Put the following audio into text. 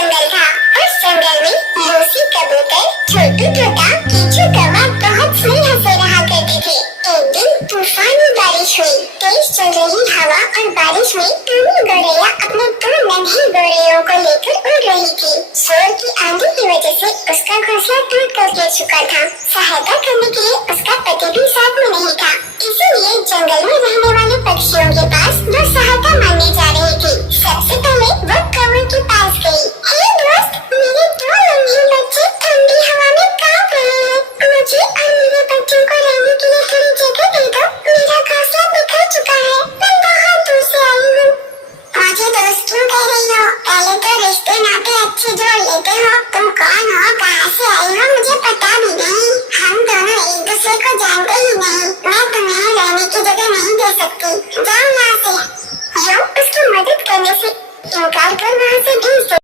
जंगल था। उस जंगल में लूसी कबूतर छोटू तोता कीचू कौवा बहुत स्नेह से रहा करते थे। एक दिन तूफानी बारिश हुई। तेज चल रही हवा और बारिश में टूनी गौरैया अपने दो नन्हे गौरैयों को लेकर उड़ रही थी। शोर की आंधी की वजह से उसका घोंसला टूट कर गिर चुका था। सहायता करने के लिए उसका पति भी साथ में नहीं था, इसीलिए जंगल में रहने वाले पक्षियों के पास वो सहायता मांगने जा रही थी। सबसे पहले वो कौवे के पास गई। हे दोस्त, मेरे दो नन्हे बच्चे ठंडी हवा में कांप रहे हैं। मुझे और मेरे बच्चों को रहने के लिए थोड़ी जगह दे दो। मेरा घोंसला बिखर चुका है। मैं बहुत दूर से आई हूँ। मुझे दोस्त क्यों कह रही हो? पहले तो रिश्ते नाते अच्छे जोड़ लेते हो। तुम कौन हो, कहाँ से आई हो, मुझे पता भी नहीं। हम दोनों एक दूसरे को जानते ही नहीं। मैं तुम्हें रहने की जगह नहीं दे सकती। जाओ यहाँ से। यो उसकी मदद करने से इनकार कर वहाँ से भेज दो।